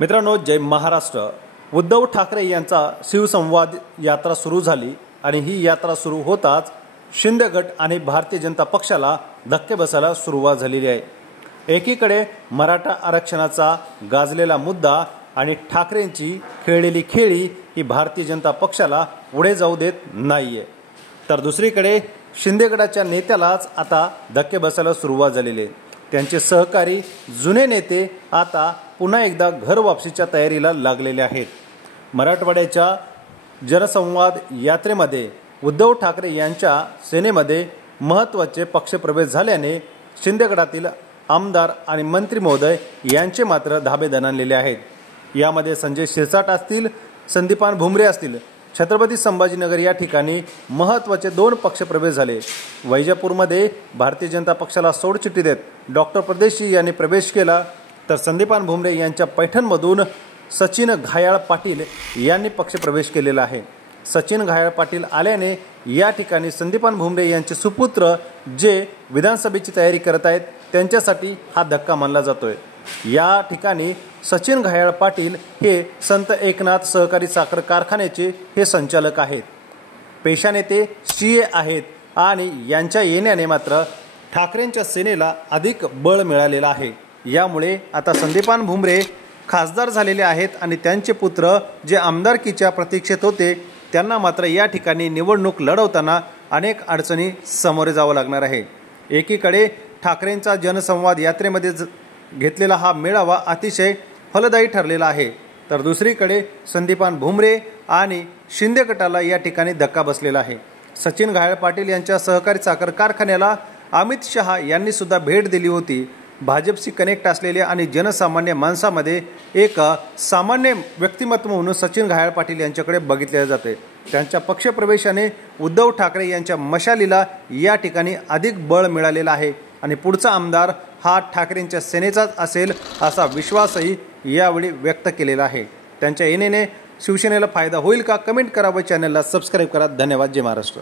मित्रांनो, जय महाराष्ट्र। उद्धव ठाकरे यांचा शिवसंवाद यात्रा सुरू झाली आणि ही यात्रा सुरू होताच शिंदे गट आणि भारतीय जनता पक्षाला धक्के बसायला सुरुवात झालेली आहे। एकीकडे मराठा आरक्षणाचा गाजलेला मुद्दा आणि ठाकरेंची खेळलेली खेळी ही भारतीय जनता पक्षाला पुढे जाऊ देत नाहीये, तर दुसरीकडे शिंदे गटाच्या नेत्यालाच आता धक्के बसायला सुरुवात झालेली आहे। त्यांचे सहकारी जुने नेते आता पुन्हा एकदा घर वापसीच्या तयारीला लागलेले आहेत। मराठवाड्याच्या जनसंवाद यात्रेमध्ये उद्धव ठाकरे यांच्या सेनेमध्ये महत्त्वाचे पक्षप्रवेश झाल्याने शिंदे गटातील आमदार आणि मंत्री महोदय यांचे मात्र धाबे दणाणलेले आहेत। यामध्ये संजय शिरसाट असतील, संदीपान भुमरे असतील, छत्रपती संभाजीनगर या ठिकाणी महत्त्वाचे 2 पक्षप्रवेश झाले। वैजापूरमध्ये भारतीय जनता पक्षाला सोडचिठ्ठी देत डॉक्टर परदेशी यांनी प्रवेश केला, तर संदीपान भुमरे यांच्या पैठणमधून सचिन घायाळ पाटील यांनी पक्षप्रवेश केलेला आहे। सचिन घायाळ पाटील आल्याने या ठिकाणी संदीपान भुमरे यांचे सुपुत्र जे विधानसभेची तयारी करत आहेत त्यांच्यासाठी हा धक्का मानला जातोय। या ठिकाणी सचिन घायाळ पाटील हे संत एकनाथ सहकारी साखर कारखान्याचे हे संचालक आहेत, पेशाने ते सीए आहेत आणि यांच्या येण्याने मात्र ठाकरेंच्या सेनेला अधिक बळ मिळालेलं आहे। यामुळे आता संदीपान भुमरे खासदार झालेले आहेत आणि त्यांचे पुत्र जे आमदारकीच्या प्रतीक्षेत होते त्यांना मात्र या ठिकाणी निवडणूक लढवताना अनेक अडचणी सामोरे जावं लागणार आहे। एकीकडे ठाकरेंचा जनसंवाद यात्रेमध्ये घेतलेला हा मेळावा अतिशय फलदायी ठरलेला आहे, तर दुसरीकडे संदीपान भुमरे आणि शिंदे गटाला या ठिकाणी धक्का बसलेला आहे। सचिन घायाळ पाटील यांच्या सहकारी साखर कारखान्याला अमित शहा यांनी सुद्धा भेट दिली होती। भाजपशी कनेक्ट असलेले आणि जनसामान्य माणसामध्ये एक सामान्य व्यक्तिमत्व म्हणून सचिन घायाळ पाटील यांच्याकडे बघितले जाते। त्यांच्या पक्षप्रवेशाने उद्धव ठाकरे यांच्या मशालीला या ठिकाणी अधिक बळ मिळालेला आहे आणि पुढचा आमदार हा ठाकरेंच्या सेनेचाच असेल असा विश्वासही यावेळी व्यक्त केलेला आहे। त्यांच्या येण्याने शिवसेनेला फायदा होईल का? कमेंट करा व चॅनलला सबस्क्राईब करा। धन्यवाद। जय महाराष्ट्र।